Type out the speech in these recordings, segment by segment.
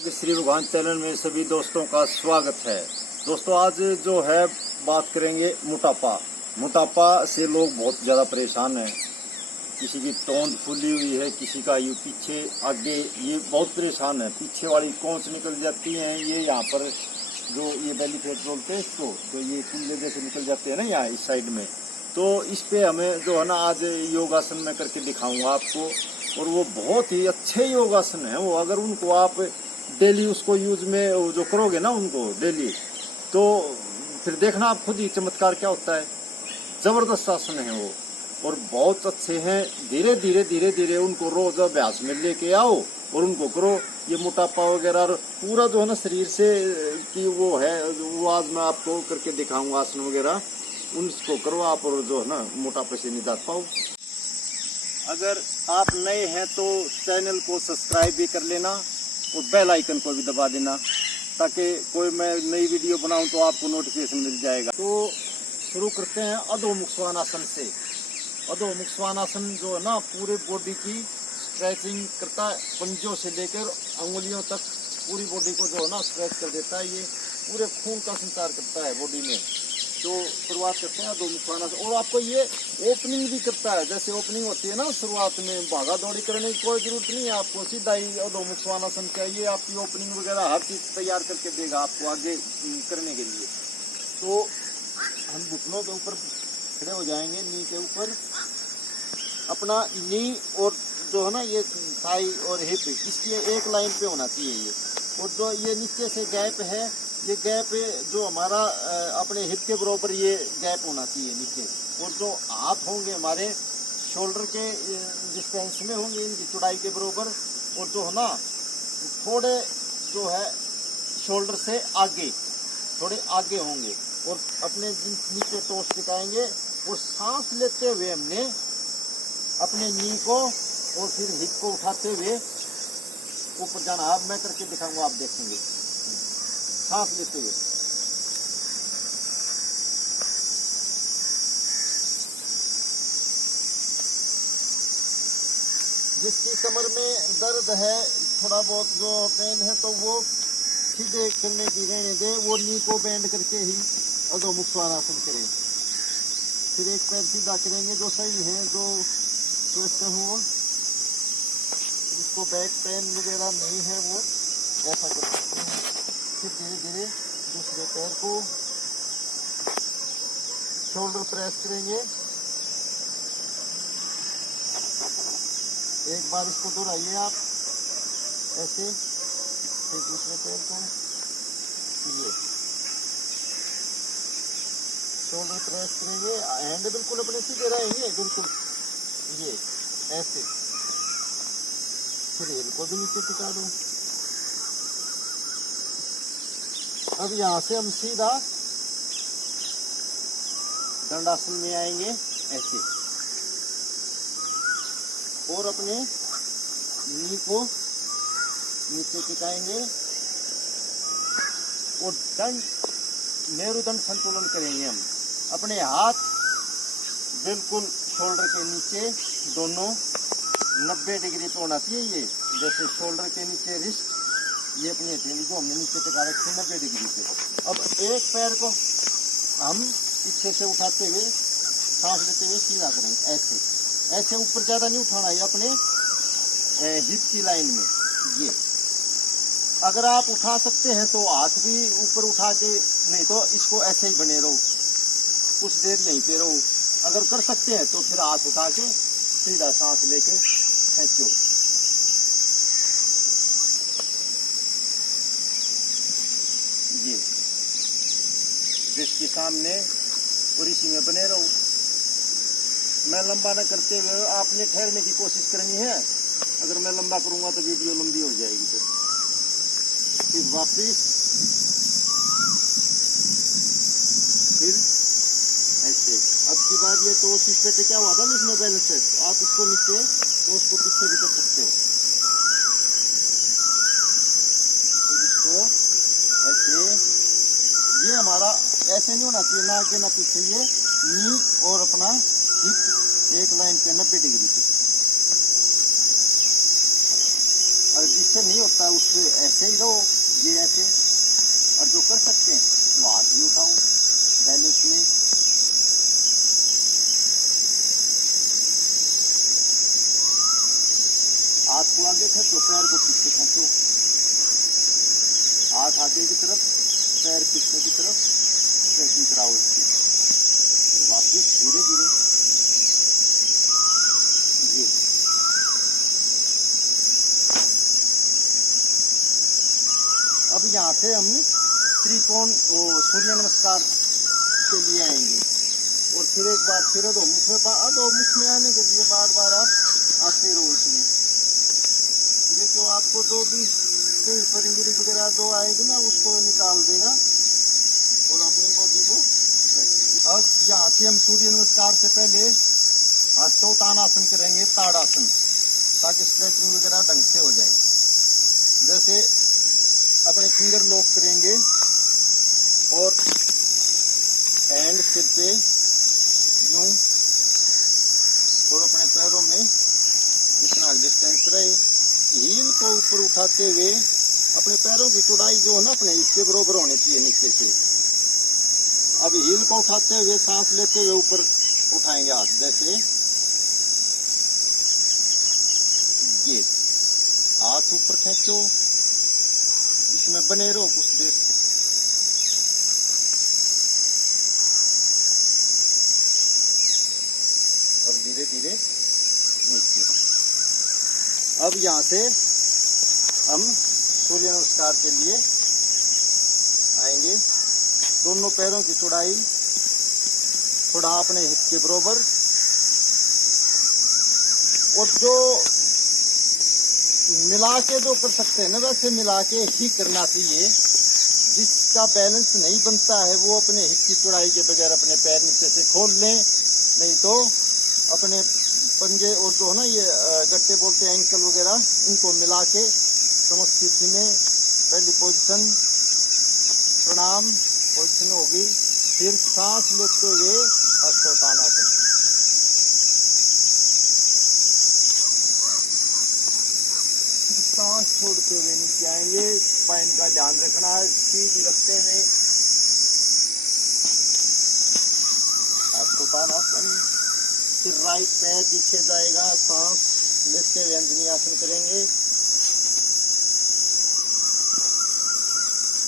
कि श्री भगवान चैनल में सभी दोस्तों का स्वागत है। दोस्तों आज जो है बात करेंगे मोटापा से लोग बहुत ज़्यादा परेशान हैं। किसी की तोंद फूली हुई है, किसी का ये पीछे आगे ये बहुत परेशान है। पीछे वाली कोंच निकल जाती है, ये यहाँ पर जो ये बेली फैट बोलते हैं इसको, तो ये कुल्ले जैसे निकल जाते हैं ना यहाँ इस साइड में। तो इस पे हमें जो है ना आज योगासन में करके दिखाऊंगा आपको, और वो बहुत ही अच्छे योगासन है वो। अगर उनको आप डेली उसको यूज में जो करोगे ना उनको डेली, तो फिर देखना आप खुद ही चमत्कार क्या होता है। जबरदस्त आसन है वो और बहुत अच्छे हैं। धीरे धीरे उनको रोज अभ्यास में लेके आओ और उनको करो। ये मोटापा वगैरह पूरा जो है ना शरीर से की वो है, वो आज मैं आपको करके दिखाऊंगा आसन वगैरह, उनको करो आप और जो है ना मोटापे से निजात पाओ। अगर आप नए हैं तो चैनल को सब्सक्राइब भी कर लेना और बेल आइकन को भी दबा देना, ताकि कोई मैं नई वीडियो बनाऊं तो आपको नोटिफिकेशन मिल जाएगा। तो शुरू करते हैं अधोमुख स्वानासन से। अधोमुख स्वानासन जो है ना पूरे बॉडी की स्ट्रेचिंग करता है, पंजों से लेकर अंगुलियों तक पूरी बॉडी को जो है ना स्ट्रेच कर देता है। ये पूरे खून का संचार करता है बॉडी में। तो शुरुआत करते हैं अधोमुख स्वानासन, और आपको ये ओपनिंग भी करता है। जैसे ओपनिंग होती है ना शुरुआत में, भागा दौड़ी करने की कोई जरूरत नहीं है आपको, सीधा ही अधोमुख स्वानासन चाहिए। आपकी ओपनिंग वगैरह हर चीज तैयार करके देगा आपको आगे करने के लिए। तो हम घुटनों के ऊपर खड़े हो जाएंगे, नी के ऊपर अपना नी और जो है ना ये थाई और हिप इसकी एक लाइन पे होना चाहिए ये। और जो ये नीचे से गैप है, ये गैप जो हमारा अपने हिप के बराबर ये गैप होना चाहिए नीचे। और जो हाथ होंगे हमारे शोल्डर के डिस्टेंस में होंगे, इनकी चौड़ाई के बराबर। और जो है ना थोड़े जो है शोल्डर से आगे, थोड़े आगे होंगे। और अपने नीचे टोस टिकाएंगे और सांस लेते हुए हमने अपने नी को और फिर हिप को उठाते हुए ऊपर जाना। अब मैं करके दिखाऊंगा, आप देखेंगे। सांस लेते हुए जिसकी कमर में दर्द है, थोड़ा बहुत जो पेन है, तो वो सीधे करने की रहने दे। वो नी को बेंड करके ही अधोमुख स्वानासन करें। फिर एक पैर सीधा करेंगे जो सही है, जो स्वस्थ हो, जिसको बैक पेन वगैरह नहीं है वो ऐसा कर सकते हैं। फिर धीरे धीरे दूसरे पैर को शोल्डर प्रेस करेंगे। एक बार इसको दोहराइए आप ऐसे, फिर दूसरे पैर को ये शोल्डर प्रेस करेंगे। हैंड बिल्कुल अपने सीधे रहेंगे, बिल्कुल ये ऐसे। फिर इनको भी नीचे टिका दो। अब यहाँ से हम सीधा दंडासन में आएंगे ऐसे, और अपने नी को नीचे टिकाएंगे और दंड मेरुदंड संतुलन करेंगे हम। अपने हाथ बिल्कुल शोल्डर के नीचे दोनों 90 डिग्री पे होना चाहिए। ये जैसे शोल्डर के नीचे रिस्ट, ये अपनी हथेली को हमने नीचे टिका रखी 90 डिग्री पे। अब एक पैर को हम पीछे से उठाते हुए सांस लेते हुए सीधा करेंगे ऐसे। ऐसे ऊपर ज्यादा नहीं उठाना है, अपने हिप की लाइन में ये। अगर आप उठा सकते हैं तो हाथ भी ऊपर उठा के, नहीं तो इसको ऐसे ही बने रहो, कुछ देर यहीं पे रहो। अगर कर सकते हैं तो फिर हाथ उठा के सीधा सांस लेके खींचो। ये जिसके सामने और इसी में बने रहो। मैं लंबा न करते हुए आपने ठहरने की कोशिश करनी है। अगर मैं लंबा करूंगा तो वीडियो लंबी हो जाएगी। फिर वापिस, फिर ऐसे। अब की बात ये तो इस पे क्या हुआ था ना इसमें बैलेंस है, आप इसको नीचे तो उसको पीछे भी कर सकते हो। फिर इसको ऐसे, ये हमारा ऐसे नहीं होना चाहिए, ना आगे ना पीछे। ये नी और अपना हिप एक लाइन पे 90 डिग्री पे। अगर जिससे नहीं होता होता है उससे ऐसे ही रहो, ये ऐसे। और जो कर सकते हैं वो हाथ भी उठाओ बैलेंस में। हाथ को आगे खींचो, पैर को पीछे खींचो, हाथ आगे की तरफ, पैर पीछे की तरफ, स्ट्रेचिंग कराओ इसकी। फिर वापिस धीरे धीरे ये। अब यहाँ से हम त्रिकोण सूर्य नमस्कार के लिए आएंगे और फिर एक बार फिर अधोमुख में आने के लिए बार बार आप आते रहो इसमें। देखो आपको जो भी कहीं परिंगरी वगैरह जो आएगी ना उसको निकाल देगा और अपनी बॉडी को। अब यहाँ से हम सूर्य नमस्कार से पहले हस्तोत्थानासन करेंगे, ताड़ासन, ताकि स्ट्रेचिंग वगैरह ढंग से हो जाए। जैसे अपने फिंगर लॉक करेंगे और हैंड सिर पे यूं, और अपने पैरों में इतना डिस्टेंस रहे। हील को ऊपर उठाते हुए अपने पैरों की चौड़ाई जो है ना अपने इसके बराबर होनी चाहिए नीचे से। अब हील को उठाते हुए सांस लेते हुए ऊपर उठाएंगे हाथ, जैसे ये। हाथ ऊपर खींचो, इसमें बने रहो कुछ देर। अब धीरे धीरे नीचे। अब यहाँ से हम सूर्य नमस्कार के लिए आएंगे। दोनों पैरों की चौड़ाई थोड़ा अपने हिप के बराबर, और जो मिला के जो कर सकते हैं ना वैसे मिला के ही करना चाहिए। जिसका बैलेंस नहीं बनता है वो अपने हिप की चौड़ाई के बगैर अपने पैर नीचे से खोल लें, नहीं तो अपने पंजे और जो है ना ये गट्टे बोलते हैं एंकल वगैरह, इनको मिला के समस्थिति में पहली पोजीशन प्रणाम पोजीशन होगी। फिर सांस लेते हुए हस्तोत्थानासन। सांस छोड़ते हुए नीचे आएंगे। स्पाइन का ध्यान रखना है, सीधी रखते हुए हस्तोत्थानासन। फिर राइट पैर पीछे जाएगा, सांस लेते हुए अंजनी आसन करेंगे।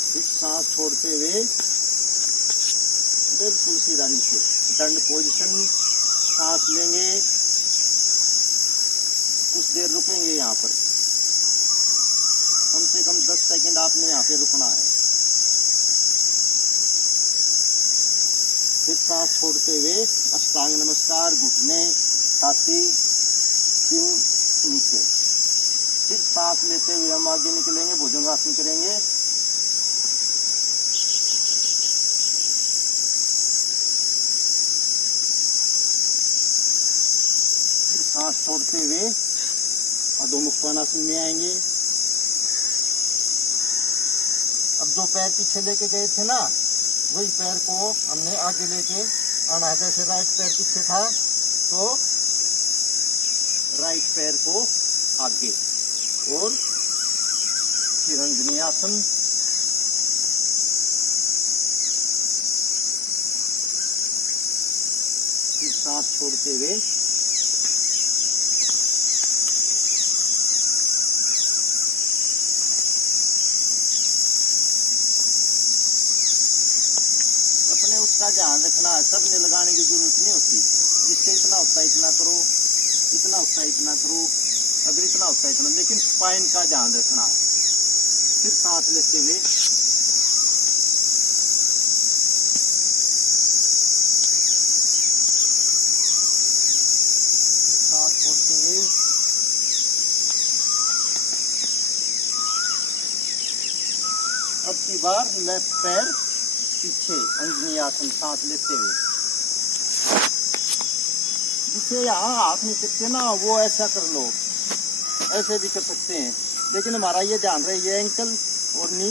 फिर सांस छोड़ते हुए बिल्कुल सीधा नीचे दंड पोजीशन। सांस लेंगे, कुछ देर रुकेंगे यहाँ पर, कम से कम 10 सेकंड आपने यहाँ पे रुकना है। फिर सांस छोड़ते हुए अष्टांग नमस्कार, घुटने, छाती, सिर नीचे। फिर सांस लेते हुए हम आगे निकलेंगे, भुजंगासन करेंगे। फिर सांस छोड़ते हुए अधोमुख स्वानासन में आएंगे। अब जो पैर पीछे लेके गए थे ना वही पैर को हमने आगे लेके आना है। जैसे राइट पैर पीछे था तो राइट पैर को आगे, और फिर अंजनी आसन। फिर सांस छोड़ते हुए अपने उसका ध्यान रखना है। सब ने लगाने की जरूरत नहीं होती। जिससे इतना होता है इतना करो, इतना होता है इतना करो, अगर इतना होता है इतना, लेकिन स्पाइन का ध्यान रखना है। फिर सांस लेते हुए सांस छोड़ते हुए अब की बार लेफ्ट पैर पीछे अंजनी आसन, सांस लेते हुए। जिसे यहाँ हाथ नहीं सकते ना वो ऐसा कर लो, ऐसे भी कर सकते हैं, लेकिन हमारा ये ध्यान रहे ये एंकल और नी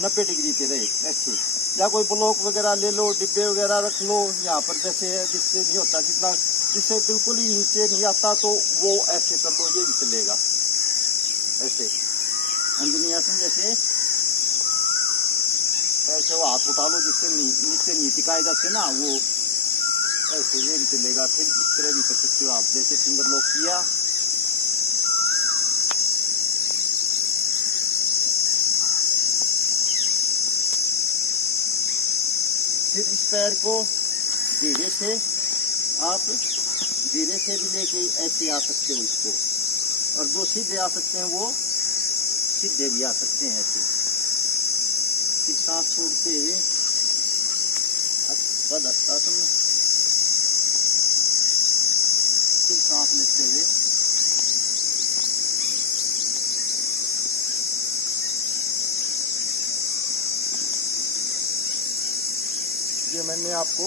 90 डिग्री पे रहे ऐसे। या कोई ब्लॉक वगैरह ले लो, डिब्बे वगैरह रख लो यहाँ पर, जैसे है जिससे नहीं होता, जितना जिससे बिल्कुल ही नीचे नहीं आता तो वो ऐसे कर लो, ये भी चलेगा ऐसे। अंजनी आसन जैसे ऐसे वो हाथ उठा लो, जिससे नीचे नहीं टिकाए जाते ना, वो ऐसे ये भी चलेगा। फिर इस तरह भी कर सकते हो आप, जैसे फिंगर लॉक किया, फिर इस पैर को धीरे से आप धीरे से भी लेके ऐसे आ सकते हो इसको, और जो सीधे आ सकते हैं वो सीधे भी आ सकते हैं ऐसे। फिर सांस छोड़ते हुए हस्तासन, फिर सांस लेते हुए ये मैंने आपको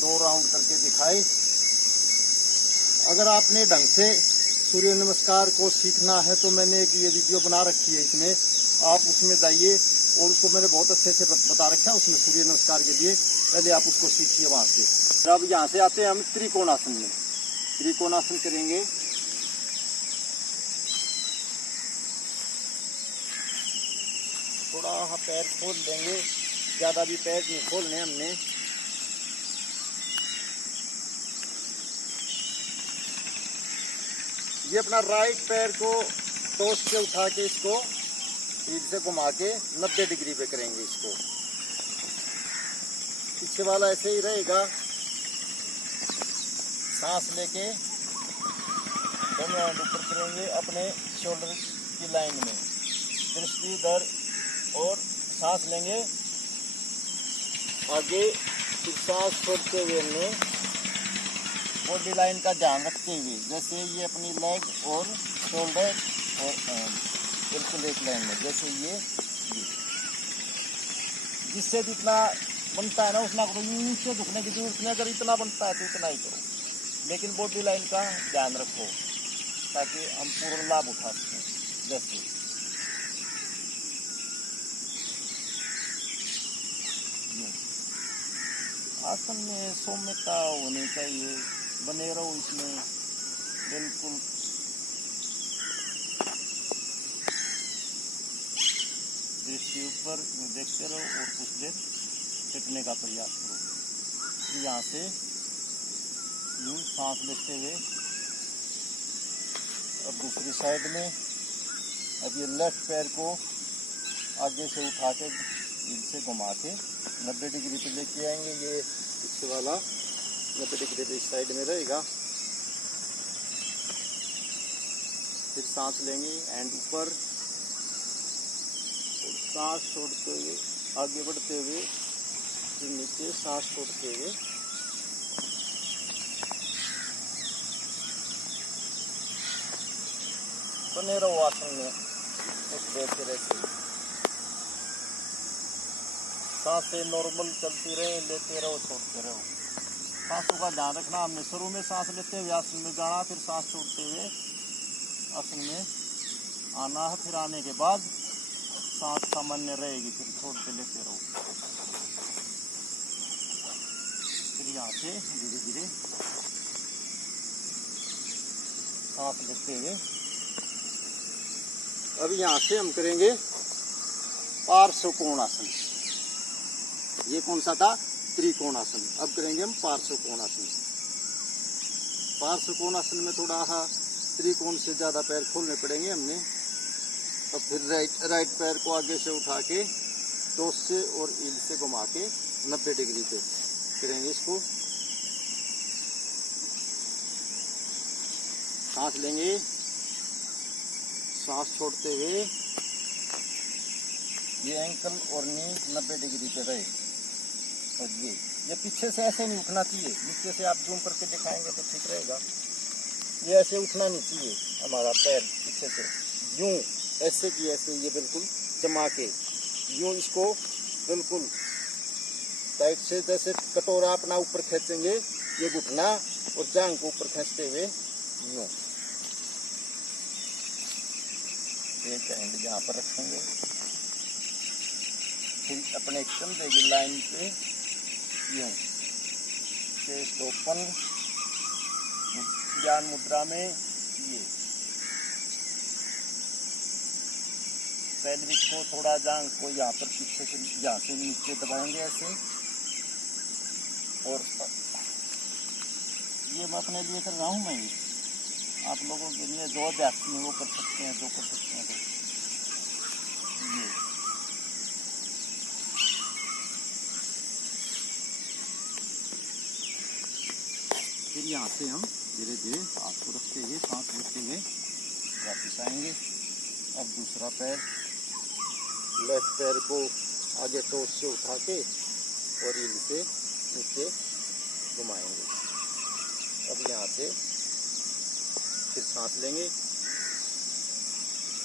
2 राउंड करके दिखाई। अगर आपने ढंग से सूर्य नमस्कार को सीखना है तो मैंने एक ये वीडियो बना रखी है, इसमें आप उसमें जाइए और उसको मैंने बहुत अच्छे से बता रखा है उसमें सूर्य नमस्कार के लिए। पहले आप उसको सीखिए वहाँ से। अब यहाँ से आते हैं हम त्रिकोणासन में। त्रिकोणासन करेंगे। थोड़ा पैर खोल देंगे, ज़्यादा भी पैर नहीं खोलने हमने। ये अपना राइट पैर को टोस से उठा के इसको हील से घुमा के 90 डिग्री पे करेंगे इसको। पीछे वाला ऐसे ही रहेगा। सांस लेके दोनों हैंड ऊपर करेंगे अपने शोल्डर की लाइन में, दृष्टि इधर, और सांस लेंगे आगे। फिर सांस छोड़ते हुए हमने बॉडी लाइन का ध्यान रखते हुए, जैसे ये अपनी लेग और शोल्डर और बिल्कुल एक लाइन में, जैसे ये जिससे जितना बनता है ना उतना करो, नीचे झुकने की जरूरत नहीं। अगर इतना बनता है तो इतना ही करो, लेकिन बॉडी लाइन का ध्यान रखो ताकि हम पूर्ण लाभ उठा सकें। जैसे आसन में सौम्यता होनी चाहिए, बने रहो इसमें बिल्कुल। दृष्टि ऊपर देखते रहो और कुछ देर टिकने का प्रयास करो। यहाँ से यूं सांस लेते हुए अब दूसरी साइड में, अब ये लेफ्ट पैर को आगे से उठा के इनसे घुमा के 90 डिग्री पे लेके आएंगे। ये पीछे वाला 90 डिग्री पे इस साइड में रहेगा। फिर सांस लेंगे एंड ऊपर, और सांस छोड़ते हुए आगे बढ़ते हुए, फिर नीचे सांस छोड़ते हुए बने रहो आसन में कुछ देर के रहते। सांसें नॉर्मल चलती रहे, लेते रहो छोड़ते रहो। सांसों का ध्यान रखना। हमने शुरू में सांस लेते हुए आसन में जाना, फिर सांस छोड़ते हुए आसन में आना है। फिर आने के बाद सांस सामान्य रहेगी, फिर छोड़ते लेते रहो। फिर यहाँ से धीरे धीरे सांस लेते हुए अब यहाँ से हम करेंगे पार्श्व कोणासन। ये कौन सा था? त्रिकोणासन। अब करेंगे हम पार्श्व कोणासन। पार्श्व कोणासन में थोड़ा त्रिकोण से ज़्यादा पैर खोलने पड़ेंगे हमने। अब फिर राइट पैर को आगे से उठा के टोस से और हील से घुमा के 90 डिग्री पे करेंगे इसको। सांस लेंगे, सांस छोड़ते हुए ये एंकल और नी 90 डिग्री पे रहे। और ये पीछे से ऐसे नहीं उठना चाहिए। नीचे से आप जूम करके दिखाएंगे तो ठीक रहेगा। ये ऐसे उठना नहीं चाहिए हमारा पैर पीछे से, यूं ऐसे की ऐसे, ये बिल्कुल जमा के यूं इसको बिल्कुल साइड से जैसे कटोरा अपना ऊपर खींचेंगे, ये घुटना और जांघ को ऊपर खींचते हुए यूं एक हैंड यहाँ पर रखेंगे। फिर अपने कंधे की लाइन पे यूं चेस्ट ओपन, ज्ञान मुद्रा में ये पेल्विक को थोड़ा जांघ को यहाँ पर पीछे से यहाँ से नीचे दबाएंगे ऐसे। और ये मैं अपने लिए कर रहा हूँ, मैं ये आप लोगों के लिए जो अभ्यास में वो कर सकते हैं, जो कर सकते हैं। ये फिर यहाँ से हम धीरे धीरे हाथ को रखते हुए सांस लेते हुए वापस आएंगे। अब दूसरा पैर, लेफ्ट पैर को आगे टोस से उठा के और रील से नीचे घुमाएंगे। अब यहाँ से फिर सांस लेंगे,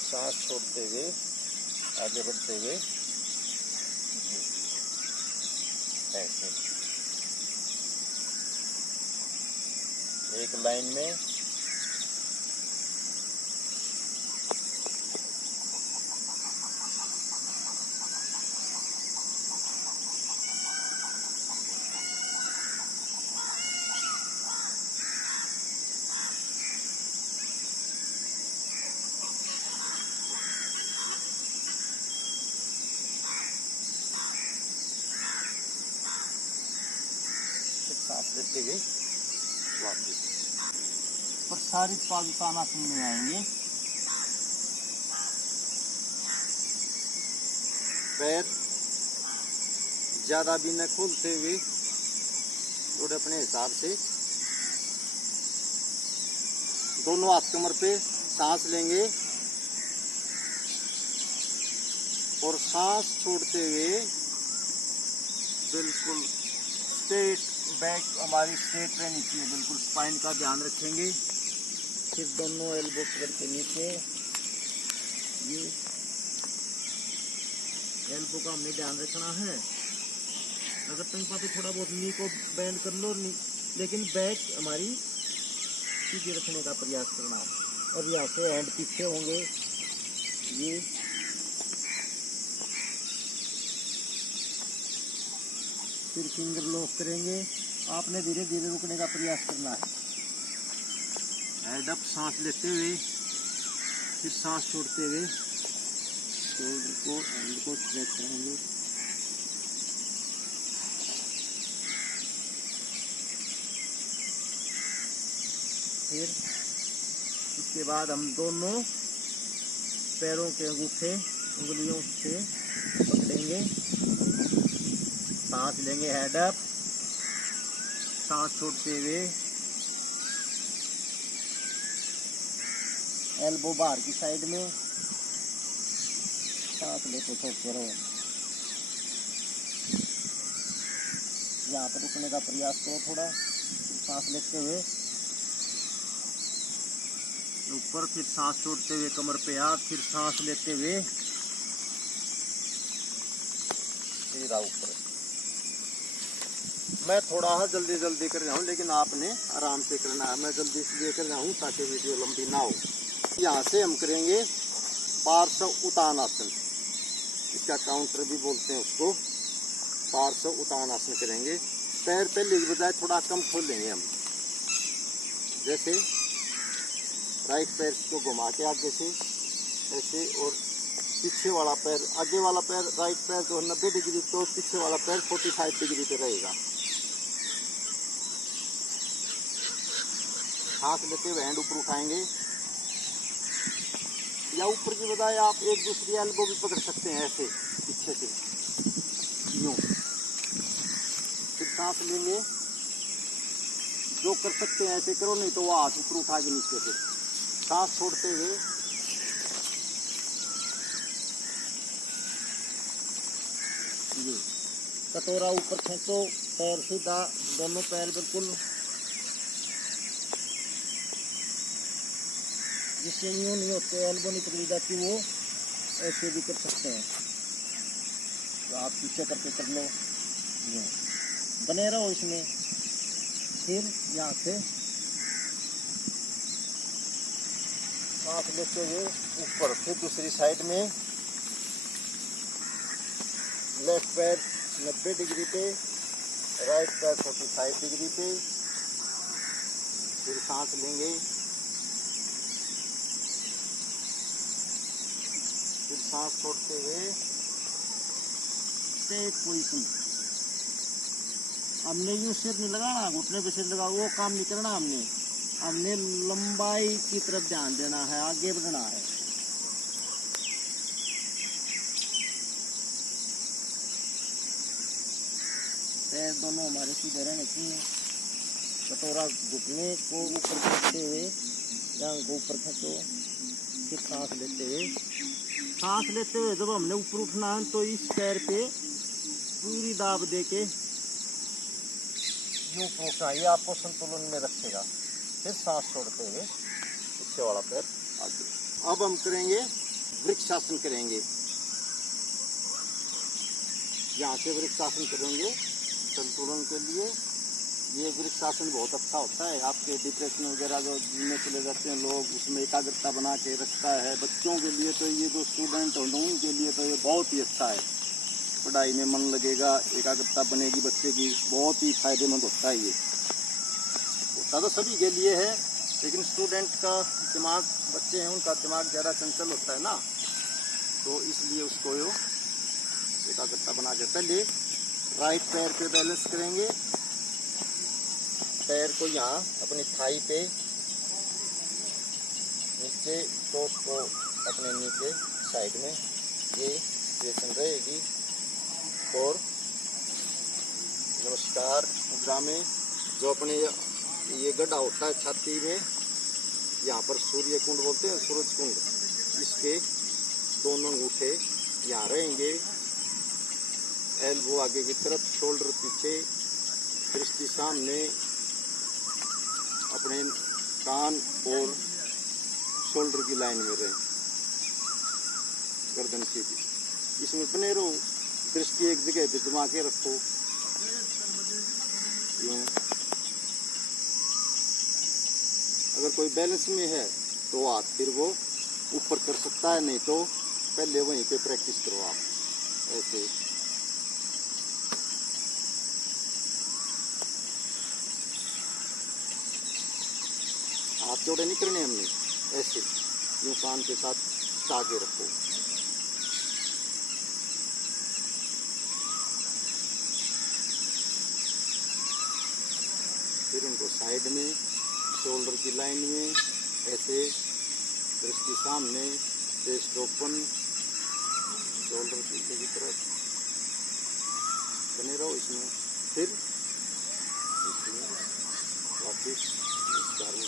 सांस छोड़ते हुए आगे बढ़ते हुए ऐसे एक लाइन में। सांस लेते हुए वापस प्रसारित पादुकानासन में आएंगे। पैर ज्यादा भी न खोलते हुए थोड़े अपने हिसाब से दोनों हाथ कमर पे सांस लेंगे और सांस छोड़ते हुए बिल्कुल स्ट्रेट बैक हमारी स्ट्रेट रहनी चाहिए, बिल्कुल स्पाइन का ध्यान रखेंगे। फिर दोनों एल्बो पकड़ के नीचे, ये एल्बो का हमें ध्यान रखना है। अगर कहीं पर थोड़ा बहुत नी को बैंड कर लो, लेकिन बैक हमारी सीधी रखने का प्रयास करना है। और यहाँ से हैंड पीछे होंगे, ये फिर फिंगर लॉक करेंगे। आपने धीरे धीरे रुकने का प्रयास करना है। हेड अप, सांस लेते हुए फिर सांस छोड़ते हुए शोल्डर को हैंड को स्ट्रेच करेंगे। फिर इसके बाद हम दोनों पैरों के अंगूठे उंगलियों से पकड़ेंगे, सांस लेंगे। हेड अप, सांस छोड़ते हुए एल्बो बाहर की साइड में, सांस लेते छोड़ते रहो। यहाँ पर रुकने का प्रयास करो थोड़ा। सांस लेते हुए ऊपर, फिर सांस छोड़ते हुए कमर पे हाथ, फिर सांस लेते हुए सीधा ऊपर। मैं थोड़ा जल्दी जल्दी कर रहा हूँ, लेकिन आपने आराम से करना है। मैं जल्दी इसलिए कर रहा हूँ ताकि वीडियो लंबी ना हो। यहाँ से हम करेंगे पार्श्व उत्तानासन, इसका काउंटर भी बोलते हैं उसको। पार्श्व उत्तानासन करेंगे। पैर पहले की बजाय थोड़ा कम खोलेंगे हम, जैसे राइट पैर को घुमा के आगे से ऐसे, और पीछे वाला पैर, आगे वाला पैर राइट पैर जो 90 डिग्री, तो पीछे वाला पैर 45 डिग्री पे रहेगा। सांस लेते हुए हैंड ऊपर उठाएंगे, या ऊपर की बजाय आप एक दूसरी एल्बो भी पकड़ सकते हैं ऐसे पीछे से, यूं। फिर सांस लेंगे, जो कर सकते हैं ऐसे करो, नहीं तो वो हाथ ऊपर उठा के नीचे से सांस छोड़ते हुए ये कटोरा ऊपर खींचो, पैर सीधा, दोनों पैर बिल्कुल, जिससे यूं नहीं होते एल्बो नहीं पकड़ी जाती, वो ऐसे भी कर सकते हैं। तो आप पीछे करके कर लो, यूं बने रहो इसमें। फिर यहाँ से सांस लेते हुए ऊपर, फिर दूसरी साइड में लेफ्ट पैर 90 डिग्री पे, राइट पैर 45 डिग्री पे। फिर सांस लेंगे, फिर सांस छोड़ते हुए स्ट्रेट पोजीशन। हमने यूं सिर नहीं लगाना, घुटने पे सिर लगा वो काम नहीं करना हमने लंबाई की तरफ ध्यान देना है, आगे बढ़ना है। पैर दोनों हमारे सीधे रहने चाहिए। कटोरा घुटने को ऊपर करते हुए जांघ को ऊपर खींचो, फिर सांस लेते हुए जब हमने ऊपर उठना है तो इस पैर पे पूरी दाब दे के यूं उठना, ये आपको संतुलन में रखेगा। फिर सांस छोड़ते हुए पीछे वाला पैर आगे। अब हम करेंगे वृक्षासन करेंगे। यहाँ से वृक्षासन करेंगे संतुलन के लिए। ये वृक्षासन बहुत अच्छा होता है, आपके डिप्रेशन वगैरह जो में चले जाते हैं लोग, उसमें एकाग्रता बना के रखता है। बच्चों के लिए तो ये जो स्टूडेंट होंगे उनके लिए तो ये बहुत ही अच्छा है, पढ़ाई में मन लगेगा, एकाग्रता बनेगी बच्चे की, बहुत ही फायदेमंद होता है। ये होता तो सभी के लिए है, लेकिन स्टूडेंट का दिमाग, बच्चे हैं उनका दिमाग ज़्यादा चंचल होता है ना, तो इसलिए उसको यो एकाग्रता बना के पहले राइट पैर पे बैलेंस करेंगे। पैर को यहाँ अपनी थाई पे नीचे, टोस को अपने नीचे साइड में, ये पोजीशन रहेगी। और नमस्कार मुद्रा में जो अपने ये गड्ढा होता है छाती में, यहाँ पर सूर्य कुंड बोलते हैं, सूरज कुंड, इसके दोनों अंगूठे यहाँ रहेंगे। एल्बो आगे की तरफ, शोल्डर पीछे, दृष्टि सामने, अपने कान और शोल्डर की लाइन में रहे, गर्दन सीधी, इसमें बने रहो। दृष्टि एक जगह पे जमा के रखो यूं। अगर कोई बैलेंस में है तो हाथ फिर वो ऊपर कर सकता है, नहीं तो पहले वहीं पे प्रैक्टिस करो आप ऐसे। हाथ जोड़े नहीं करने हमने, ऐसे यूं कान के साथ टा के रखो। फिर उनको साइड में, शोल्डर की लाइन में ऐसे, दृष्टि सामने, चेस्ट ओपन, शोल्डर पीछे की तरफ, बने रहो इसमें। फिर इसमें वापिस मुद्रा में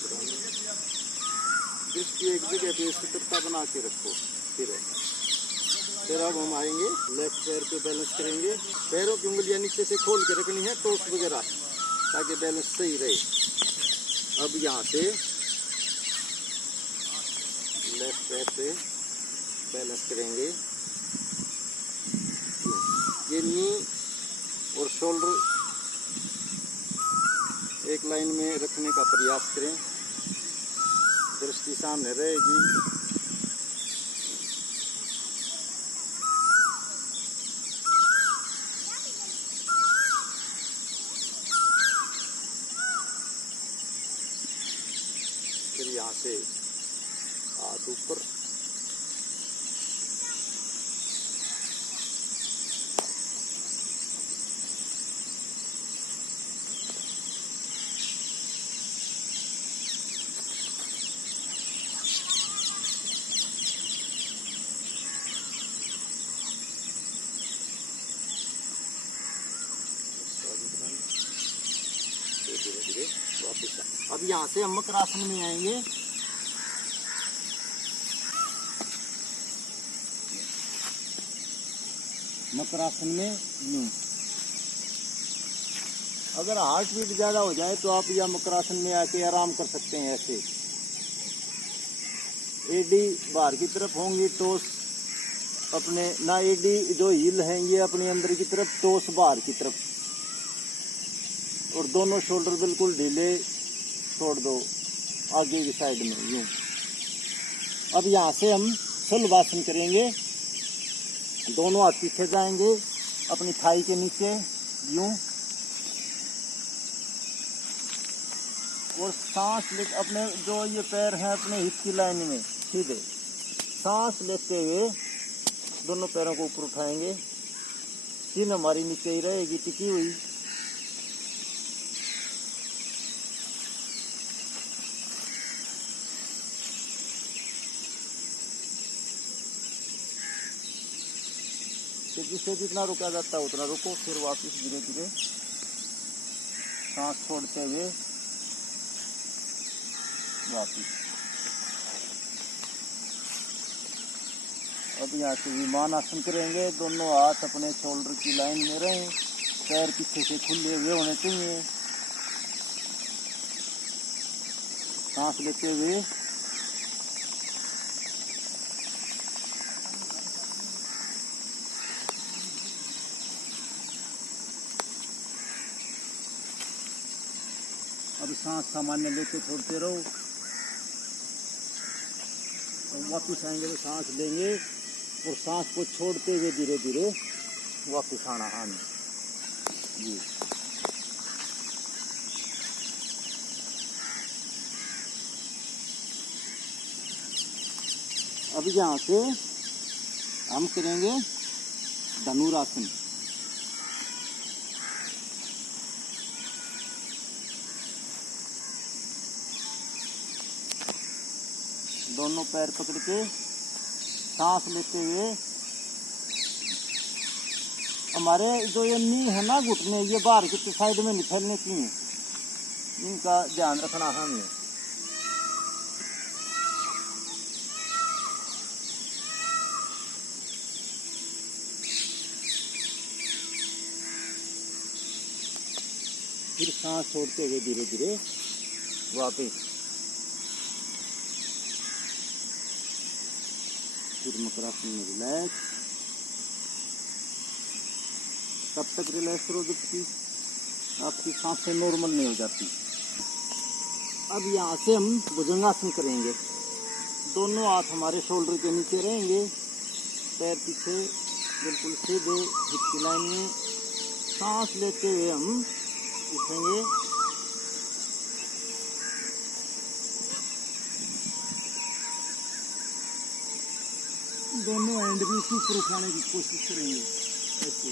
दृष्टि एक जगह पे स्थिरता बना के रखो। फिर अब हम आएंगे लेफ्ट पैर पे बैलेंस करेंगे। पैरों की उंगलियां नीचे से खोल के रखनी है, टोस वगैरह, ताकि बैलेंस सही रहे। अब यहाँ से लेफ्ट पैर पे बैलेंस करेंगे। ये नी और शोल्डर एक लाइन में रखने का प्रयास करें, दृष्टि सामने रहेगी। फिर यहाँ से हाथ ऊपर, धीरे धीरे वापस। अब यहाँ से हम मकरासन में आएंगे। मकरासन में यूं, अगर हार्ट बीट ज्यादा हो जाए तो आप या मकरासन में आके आराम कर सकते हैं। ऐसे एडी बाहर की तरफ होंगी, टोस अपने ना, एडी जो हील है ये अपने अंदर की तरफ, टोस बाहर की तरफ, और दोनों शोल्डर बिल्कुल ढीले छोड़ दो आगे की साइड में यूं। अब यहाँ से हम शलभासन करेंगे। दोनों हाथ पीछे जाएंगे अपनी थाई के नीचे यूं, और सांस ले अपने जो ये पैर हैं अपने हिप की लाइन में सीधे, सांस लेते हुए दोनों पैरों को ऊपर उठाएंगे, चिन्ह हमारी नीचे ही रहेगी टिकी हुई। तो जिससे जितना रुका जाता है उतना रुको, फिर वापस धीरे धीरे सांस छोड़ते हुए वापस। अब यहाँ से विमान आसन करेंगे, दोनों हाथ अपने शोल्डर की लाइन में रहें, पैर पीछे से खुले हुए होने चाहिए। सांस लेते हुए अब सांस सामान्य लेके छोड़ते रहो। वापस आएंगे तो सांस लेंगे और सांस को छोड़ते हुए धीरे धीरे वापस आना जी। अब यहाँ से हम करेंगे धनुरासन। दोनों पैर पकड़ के सांस लेते हुए हमारे जो ये नी है ना घुटने, ये बाहर की साइड में नहीं फैलने चाहिए, इनका ध्यान रखना हमें। फिर सांस छोड़ते हुए धीरे धीरे वापस, फिर मकरासन में रिलैक्स। तब तक रिलैक्स करो जब तक आपकी सांसें नॉर्मल नहीं हो जाती। अब यहाँ से हम भुजंगासन करेंगे। दोनों हाथ हमारे शोल्डर के नीचे रहेंगे, पैर पीछे बिल्कुल सीधे हिप की लाइन में। सांस लेते हुए हम उठेंगे, दोनों एंड भी ऊपर उठाने की कोशिश करेंगे ऐसे।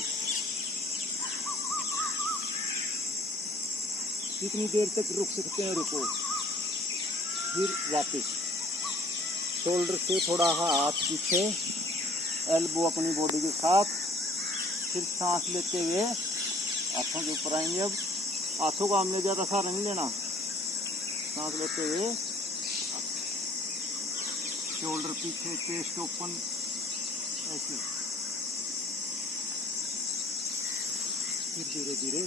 कितनी देर तक रुक सकते हैं रुको, फिर वापस शोल्डर से थोड़ा हाथ पीछे, एल्बो अपनी बॉडी के साथ। फिर सांस लेते हुए हाथों के ऊपर आएंगे। अब हाथों का हमने ज़्यादा सहारा नहीं लेना, सांस लेते हुए शोल्डर पीछे, चेस्ट ओपन ऐसे। फिर धीरे धीरे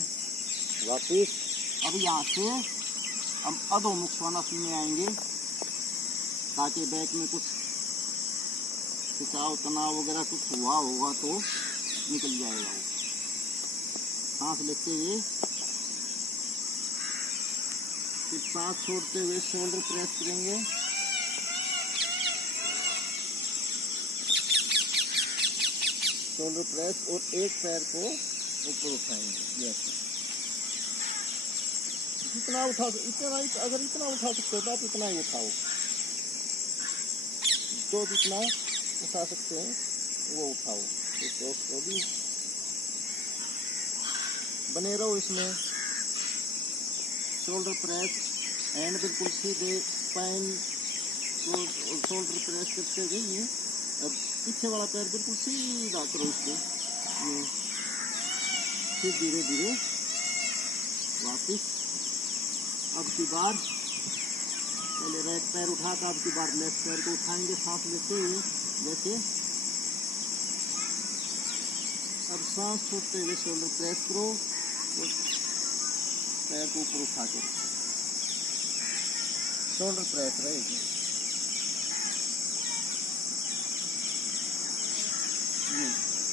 वापिस। अब यहाँ से हम अधोमुख श्वानासन में आएंगे, ताकि बैक में कुछ खिंचाव तनाव वगैरह कुछ हुआ होगा तो निकल जाएगा वो। सांस लेते हुए फिर सांस छोड़ते हुए शोल्डर प्रेस करेंगे। शोल्डर प्रेस और एक पैर को ऊपर उठाएंगे जैसे। जितना उठा, इतना अगर इतना उठा सकते हो तो आप इतना ही उठाओ, जो जितना उठा सकते हैं वो उठाओ। तो भी बने रहो इसमें। शोल्डर प्रेस एंड बिल्कुल सीधे, स्पाइन शोल्डर प्रेस करते हुए अब पीछे वाला पैर बिल्कुल सीधा करो इसको। फिर धीरे धीरे वापस। अब की बार पहले राइट पैर उठा कर अब की बार लेफ्ट पैर को उठाएंगे सांस लेते हुए जैसे। अब सांस छोड़ते हुए शोल्डर प्रेस करो और पैर को ऊपर उठा के शोल्डर प्रेस रहेगी।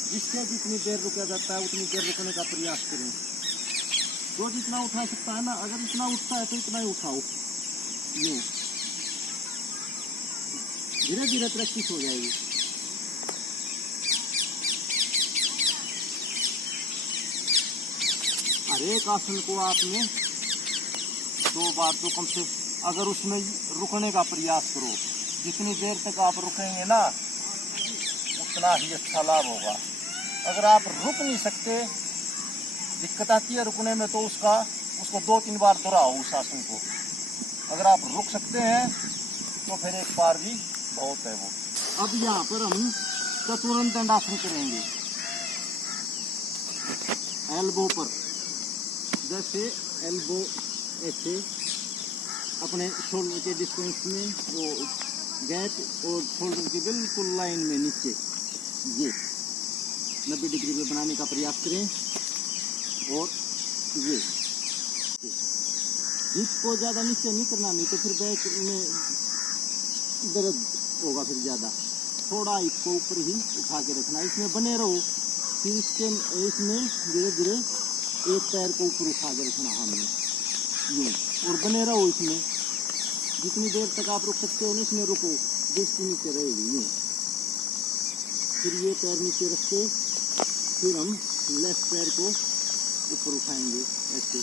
जिससे जितनी देर रुका जाता है उतनी देर रुकने का प्रयास करें। जो जितना उठा सकता है ना, अगर इतना उठता है तो इतना ही उठाओ। यूं धीरे धीरे प्रैक्टिस हो जाएगी। हर एक आसन को आपने 2 बार तो कम से, अगर उसमें रुकने का प्रयास करो, जितनी देर तक आप रुकेंगे ना उतना ही अच्छा लाभ होगा। अगर आप रुक नहीं सकते, दिक्कत आती है रुकने में, तो उसको 2-3 बार दोहराओ उस आसन को। अगर आप रुक सकते हैं तो फिर एक बार भी बहुत है वो। अब यहाँ पर हम चतुरंग दंडासन करेंगे। एल्बो पर, जैसे एल्बो ऐसे अपने शोल्डर के डिस्टेंस में, वो गैप और शोल्डर की बिल्कुल लाइन में नीचे, ये 90 डिग्री पे बनाने का प्रयास करें। और ये हिप को ज़्यादा नीचे नहीं करना, नहीं तो फिर बैक में दर्द होगा फिर ज़्यादा। थोड़ा हिप को ऊपर ही उठा के रखना, इसमें बने रहो। फिर इसमें धीरे धीरे एक पैर को ऊपर उठा के रखना हमने यूँ, और बने रहो इसमें। जितनी देर तक आप रुक सकते हो ना इसमें रुको, डिस्क नीचे रहेगी यूँ। फिर ये पैर नीचे रख के फिर हम लेफ्ट पैर को ऊपर उठाएंगे ऐसे।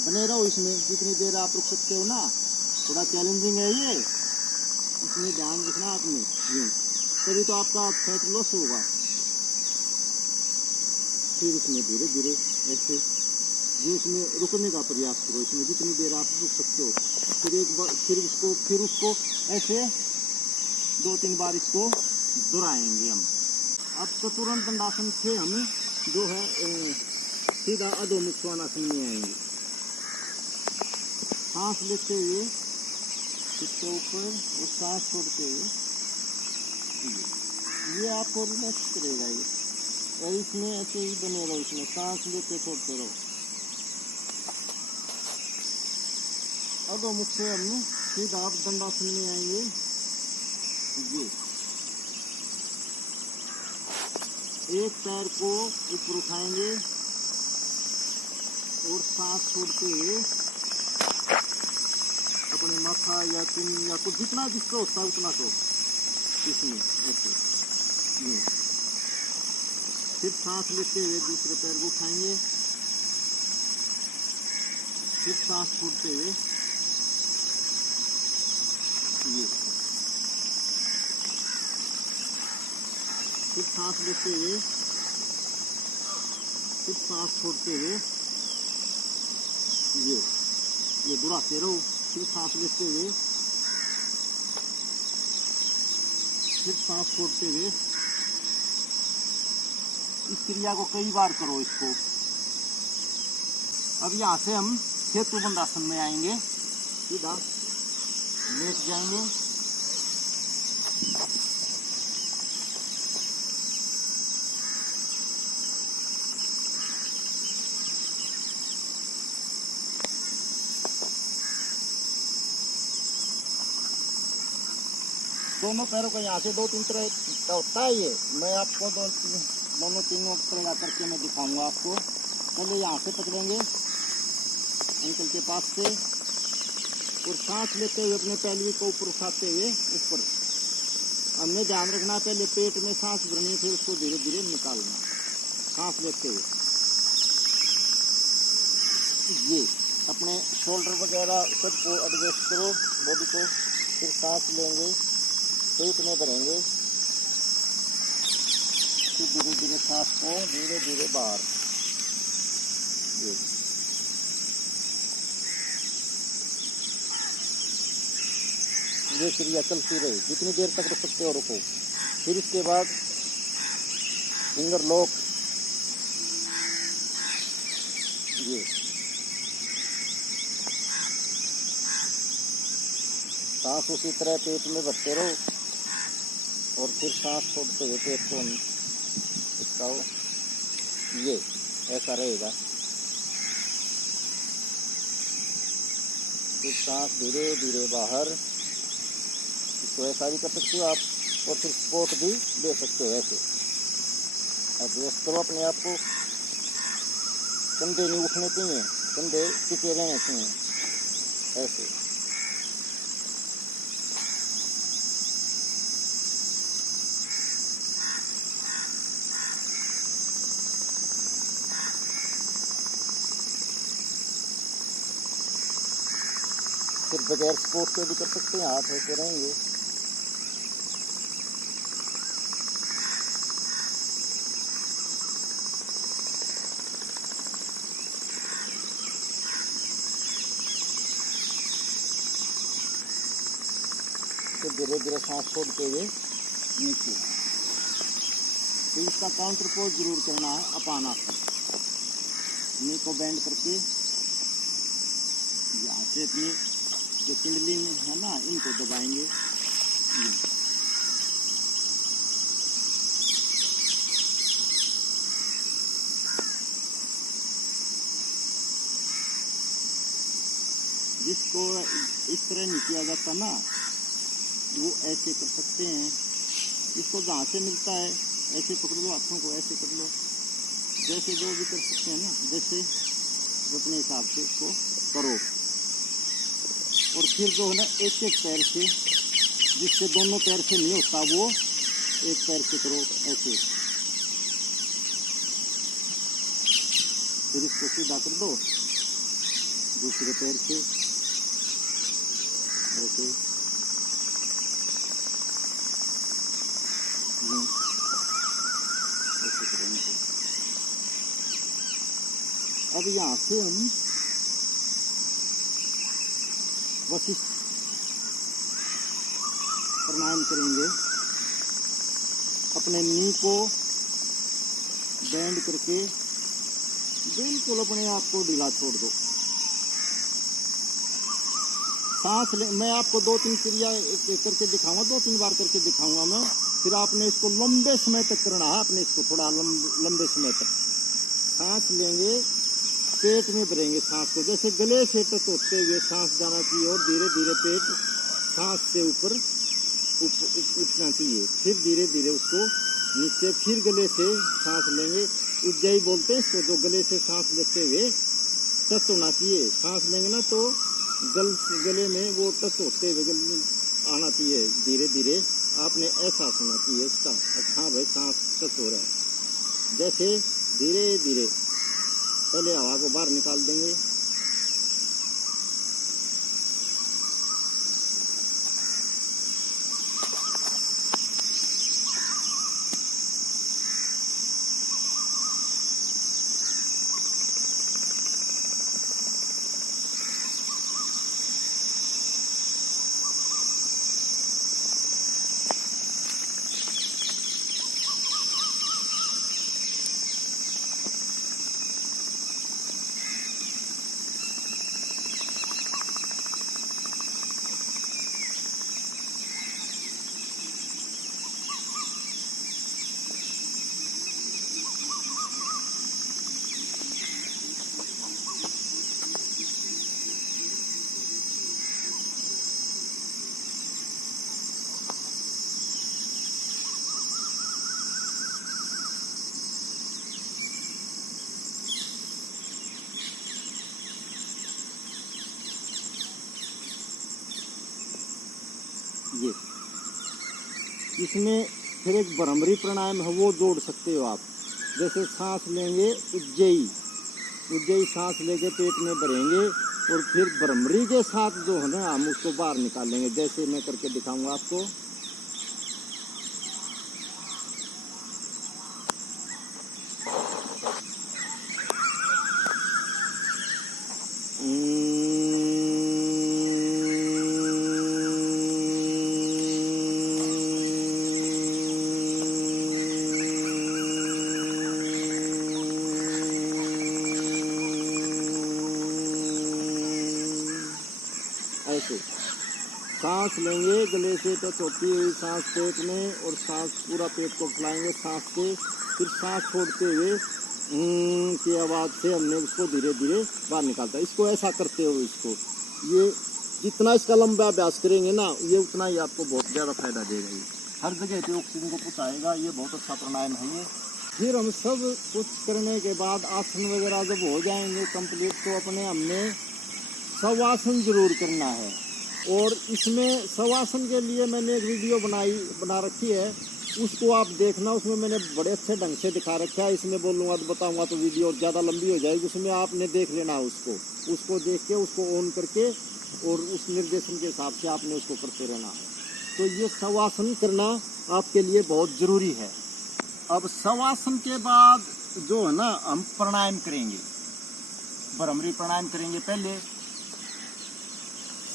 बने रहो इसमें जितनी देर आप रुक सकते हो ना। थोड़ा चैलेंजिंग है ये, इसमें ध्यान रखना आपने यूँ, तभी तो आपका फैट लॉस होगा। फिर इसमें धीरे धीरे ऐसे जो इसमें रुकने का प्रयास करो, इसमें जितनी देर आप रुक सकते हो। फिर एक बार फिर उसको ऐसे 2-3 बार इसको दोहराएंगे हम। अब चतुरंग दंडासन से हम जो है सीधा अधोमुख श्वानासन में आएंगे। सांस लेते हुए इसके ऊपर और सांस छोड़ते हुए, ये आपको रिलैक्स करेगा ये। और इसमें ऐसे ही बने रहो, इसमें सांस लेते छोड़ते रहो। अधोमुख से हम सीधा आप दंडासन में आएंगे। ये एक पैर को ऊपर उठाएंगे और सांस छोड़ते हुए अपने माथा या चिन या कुछ जितना जिसका होता है उतना तो इसमें ऐसे ये। फिर सांस लेते हुए दूसरे पैर को उठाएंगे, फिर सांस छोड़ते हुए ये। फिर सांस लेते हुए, फिर सांस छोड़ते हुए ये दोहराते रहो। फिर सांस लेते हुए, फिर सांस छोड़ते हुए। इस क्रिया को कई बार करो इसको। अब यहाँ से हम सेतु बंधासन में आएंगे, सीधा लेट जाएंगे। दोनों पैरों का यहाँ से 2-3 तरह का होता है ये। मैं आपको दोनों तीनों तरह का करके मैं दिखाऊंगा आपको। पहले यहाँ से पकड़ेंगे अंकल के पास से, और सांस लेते हुए अपने पैलवी को ऊपर उठाते हुए ऊपर। हमने ध्यान रखना, पहले पेट में सांस भरनी, फिर उसको धीरे धीरे निकालना सांस लेते हुए। ये अपने शोल्डर वगैरह सबको एडजस्ट करो बॉडी को। फिर सांस लेंगे, पेट में भरेंगे, फिर धीरे धीरे सांस को धीरे धीरे बाहर। ये क्रिया चलती रही, जितनी देर तक रुक सकते हो रुको। फिर इसके बाद फिंगर लॉक, ये सांस उसी तरह पेट में भरते रहो, और फिर सांस छोड़ते हुए पेट को इसका ये ऐसा रहेगा। फिर सांस धीरे धीरे बाहर। इसको ऐसा भी कर सकते हो आप, और फिर स्पोर्ट भी दे सकते हो ऐसे। एडजस्ट करो अपने आप को। कंधे नहीं उठने चाहिए, कंधे टिके रहने चाहिए ऐसे। फिर बगैर सपोर्ट के भी कर सकते हैं, हाथ ऐसे रहेंगे। धीरे धीरे सांस छोड़ते हुए नीचे। तो इसका काउंटर पोज जरूर करना है अपानासन। नी को बेंड करके यहाँ से अपनी जो कुंडली में है ना इनको दबाएंगे। जिसको इस तरह नहीं किया जाता ना वो ऐसे कर सकते हैं। इसको जहाँ से मिलता है ऐसे पकड़ लो, हाथों को ऐसे कर लो, जैसे जो भी कर सकते हैं ना, जैसे अपने हिसाब से इसको करो। और फिर जो है ना एक एक पैर से, जिससे दोनों पैर से नहीं होता वो एक पैर से करो ऐसे। फिर इसको सीधा कर दो दूसरे पैर से ऐसे। ऐसे करेंगे। अब यहाँ से हम वशिष्ठ प्राणायाम करेंगे। अपने नी को बेंड करके बिल्कुल अपने आप को ढीला छोड़ दो। सांस ले, मैं आपको 2-3 क्रिया करके दिखाऊंगा, 2-3 बार करके दिखाऊंगा मैं। फिर आपने इसको लंबे समय तक करना है। आपने इसको थोड़ा लंबे समय तक सांस लेंगे, पेट में भरेंगे सांस को, जैसे गले से टच होते हुए सांस जाना चाहिए और धीरे धीरे पेट सांस से ऊपर उठना चाहिए। फिर धीरे धीरे उसको नीचे, फिर गले से सांस लेंगे। उज्जयी बोलते हैं इसको, जो गले से सांस लेते हुए टच होना चाहिए। सांस लेंगे ना तो गले में वो टच होते हुए आना चाहिए। धीरे धीरे आपने एहसास होना चाहिए इसका, अच्छा भाई सांस टच हो रहा है। जैसे धीरे धीरे पहले हवा को बाहर निकाल देंगे, ये इसमें फिर एक भ्रमरी प्राणायाम है, वो जोड़ सकते हो आप। जैसे सांस लेंगे उज्जयी सांस लेके पेट में भरेंगे और फिर भ्रमरी के साथ जो है ना हम उसको बाहर निकालेंगे। जैसे मैं करके दिखाऊंगा आपको। ऐसे सांस लेंगे, गले से टच होती हुई सांस पेट में, और सांस पूरा पेट को फैलाएंगे सांस से। फिर सांस छोड़ते हुए की आवाज़ से हमने उसको धीरे धीरे बाहर निकालता है। इसको ऐसा करते हो, इसको ये जितना इसका लंबा अभ्यास करेंगे ना ये उतना ही आपको बहुत ज़्यादा फायदा देगा। ये हर जगह पे ऑक्सीजन को पहुँचाएगा। ये बहुत अच्छा प्राणायाम है ये। फिर हम सब कुछ करने के बाद आसन वगैरह जब हो जाएंगे कंप्लीट, तो अपने हमने शवासन जरूर करना है। और इसमें शवासन के लिए मैंने एक वीडियो बना रखी है, उसको आप देखना। उसमें मैंने बड़े अच्छे ढंग से दिखा रखा है। इसमें बोलूँगा तो बताऊँगा तो वीडियो ज़्यादा लंबी हो जाएगी। उसमें आपने देख लेना उसको देख के उसको ऑन करके और उस निर्देशन के हिसाब से आपने उसको करते रहना है। तो ये शवासन करना आपके लिए बहुत ज़रूरी है। अब शवासन के बाद जो है ना हम प्राणायाम करेंगे, भ्रमरी प्राणायाम करेंगे। पहले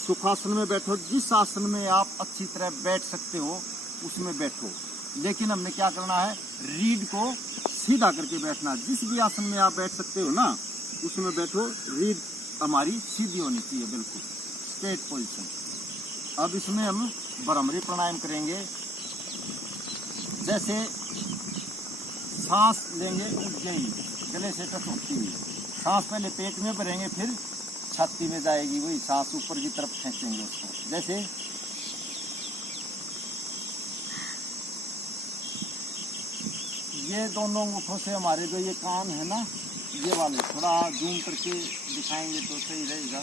सुखासन में बैठो, जिस आसन में आप अच्छी तरह बैठ सकते हो उसमें बैठो। लेकिन हमने क्या करना है, रीढ़ को सीधा करके बैठना। जिस भी आसन में आप बैठ सकते हो ना उसमें बैठो, रीढ़ हमारी सीधी होनी चाहिए, बिल्कुल स्ट्रेट पोजीशन। अब इसमें हम भ्रामरी प्राणायाम करेंगे। जैसे सांस लेंगे उज्जयी, गले से टच होती हुई सांस पहले पेट में भरेंगे, फिर छाती में जाएगी, वही सांस ऊपर की तरफ खींचेंगे उसको। जैसे ये दोनों अंगूठों से हमारे जो ये कान है ना, ये वाले थोड़ा जूम करके दिखाएंगे तो सही रहेगा।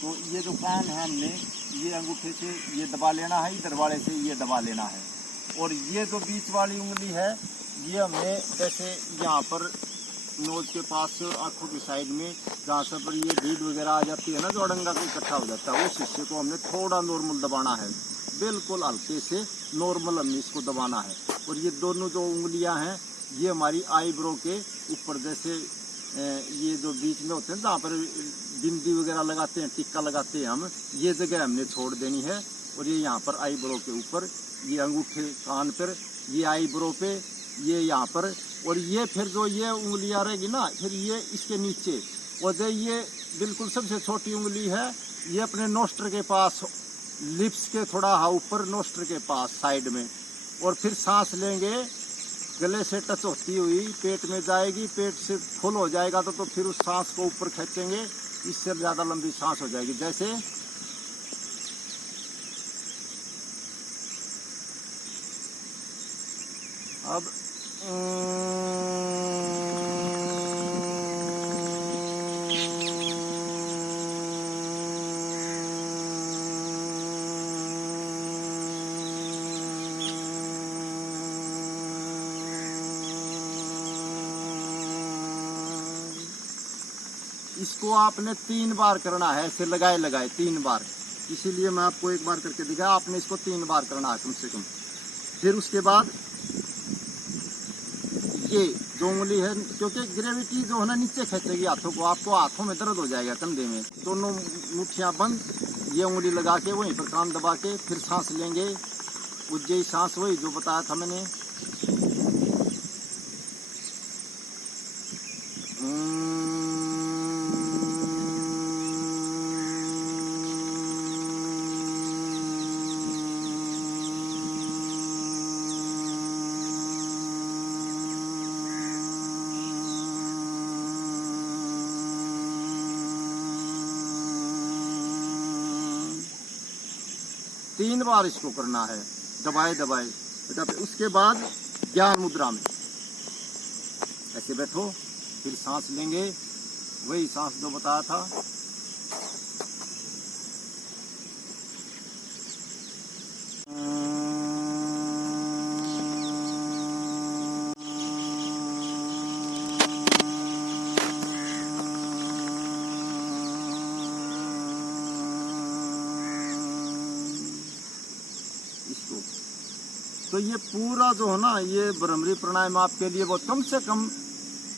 तो ये जो कान है हमने ये अंगूठे से ये दबा लेना है, इधर वाले से ये दबा लेना है। और ये जो बीच वाली उंगली है ये हमें जैसे यहाँ पर नोज के पास से और आँखों की साइड में जहाँ से पर ये रीढ़ वगैरह आ जाती है ना, जो अड़ंगा को इकट्ठा हो जाता है, उस हिस्से को हमने थोड़ा नॉर्मल दबाना है, बिल्कुल हल्के से नॉर्मल हमने इसको दबाना है। और ये दोनों जो उंगलियां हैं ये हमारी आईब्रो के ऊपर, जैसे ये जो बीच में होते हैं जहाँ पर बिंदी वगैरह लगाते हैं, टिक्का लगाते हैं हम, ये जगह हमने छोड़ देनी है। और ये यहाँ पर आईब्रो के ऊपर, ये अंगूठे कान पर, ये आईब्रो पे, ये यहाँ पर। और ये फिर जो ये उंगलियां रहेगी ना, फिर ये इसके नीचे, और जो ये बिल्कुल सबसे छोटी उंगली है ये अपने नोस्टर के पास, लिप्स के थोड़ा ऊपर नोस्टर के पास साइड में। और फिर सांस लेंगे, गले से टच होती हुई पेट में जाएगी, पेट से फुल हो जाएगा तो फिर उस सांस को ऊपर खींचेंगे, इससे ज़्यादा लंबी सांस हो जाएगी। जैसे अब इसको आपने 3 बार करना है, ऐसे लगाए लगाए 3 बार। इसीलिए मैं आपको एक बार करके दिखाया, आपने इसको 3 बार करना है कम से कम। फिर उसके बाद ये जो उंगली है, क्योंकि ग्रेविटी जो है ना नीचे खींचेगी हाथों को, आपको हाथों में दर्द हो जाएगा कंधे में। दोनों मुट्ठियां बंद, ये उंगली लगा के वहीं पर कान दबा के फिर सांस लेंगे, उज्जयी सांस, वही जो बताया था मैंने। तीन बार इसको करना है, दबाए दबाए। उसके बाद ज्ञान मुद्रा में ऐसे बैठो, फिर सांस लेंगे, वही सांस जो बताया था। तो ये पूरा जो है ना, ये भ्रामरी प्राणायाम आपके लिए बहुत, कम से कम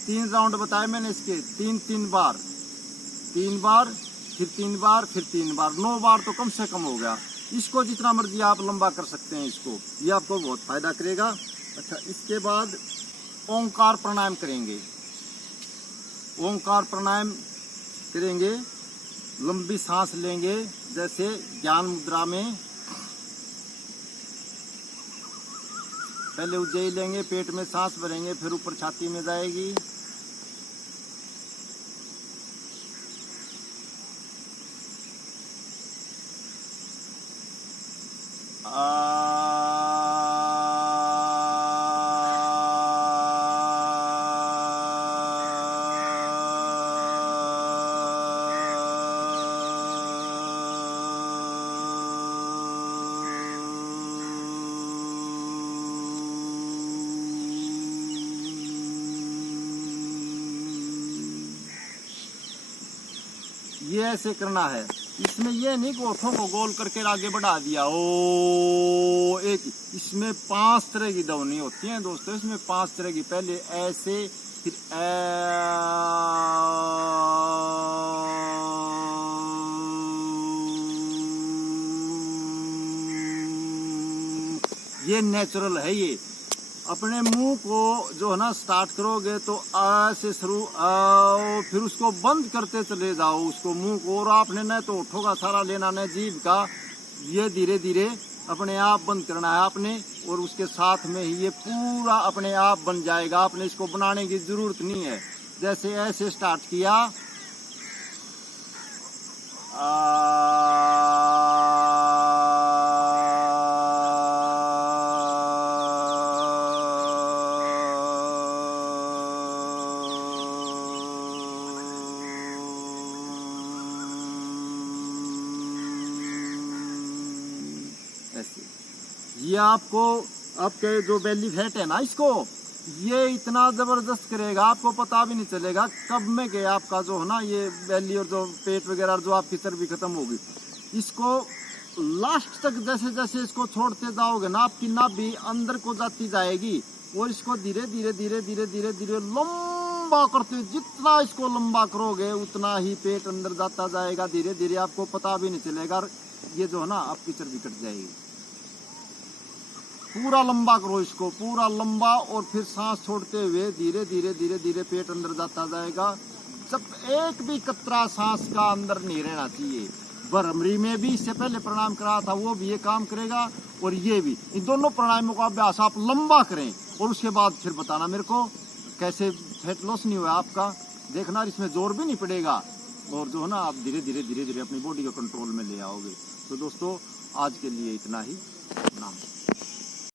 3 राउंड बताए मैंने इसके, 3 बार, 3 बार, फिर 3 बार, फिर 3 बार, 9 बार तो कम से कम हो गया। इसको जितना मर्जी आप लंबा कर सकते हैं इसको, ये आपको बहुत फायदा करेगा। अच्छा, इसके बाद ओंकार प्राणायाम करेंगे। ओंकार प्राणायाम करेंगे, लंबी सांस लेंगे, जैसे ज्ञान मुद्रा में पहले उज्जयी लेंगे, पेट में सांस भरेंगे, फिर ऊपर छाती में जाएगी। ये ऐसे करना है। इसमें ये नहीं कि ओठों को गोल करके आगे बढ़ा दिया, ओ एक, इसमें 5 तरह की ध्वनि होती हैं दोस्तों, इसमें 5 तरह की। पहले ऐसे, फिर नेचुरल है ये। अपने मुंह को जो है ना स्टार्ट करोगे तो ऐसे शुरू आओ, फिर उसको बंद करते चले जाओ उसको मुंह को, और आपने न तो होठों का सारा लेना न जीभ का, ये धीरे धीरे अपने आप बंद करना है आपने, और उसके साथ में ही ये पूरा अपने आप बन जाएगा। आपने इसको बनाने की जरूरत नहीं है। जैसे ऐसे स्टार्ट किया ऐसे, ये आपको आपके जो बेली फैट है ना, इसको ये इतना जबरदस्त करेगा आपको पता भी नहीं चलेगा कब में के आपका जो है ना ये बेली और जो पेट वगैरह जो आपकी चर्बी खत्म होगी। इसको लास्ट तक जैसे जैसे इसको छोड़ते जाओगे ना, आपकी नाभि अंदर को जाती जाएगी, और इसको धीरे धीरे धीरे धीरे धीरे धीरे लंबा करते, जितना इसको लंबा करोगे उतना ही पेट अंदर जाता जाएगा। धीरे धीरे आपको पता भी नहीं चलेगा, ये जो है ना आपकी चर्बी कट जाएगी। पूरा लंबा करो इसको, पूरा लंबा, और फिर सांस छोड़ते हुए धीरे धीरे धीरे धीरे पेट अंदर जाता जाएगा। जब एक भी कतरा सांस का अंदर नहीं रहना चाहिए। भ्रमरी में भी इससे पहले प्राणायाम करा था, वो भी ये काम करेगा, और ये भी, इन दोनों प्राणायामों का अभ्यास आप लंबा करें, और उसके बाद फिर बताना मेरे को कैसे फैट लॉस नहीं हुआ आपका। देखना इसमें जोर भी नहीं पड़ेगा, और जो है ना आप धीरे धीरे धीरे धीरे अपनी बॉडी को कंट्रोल में ले आओगे। तो दोस्तों आज के लिए इतना ही। नाम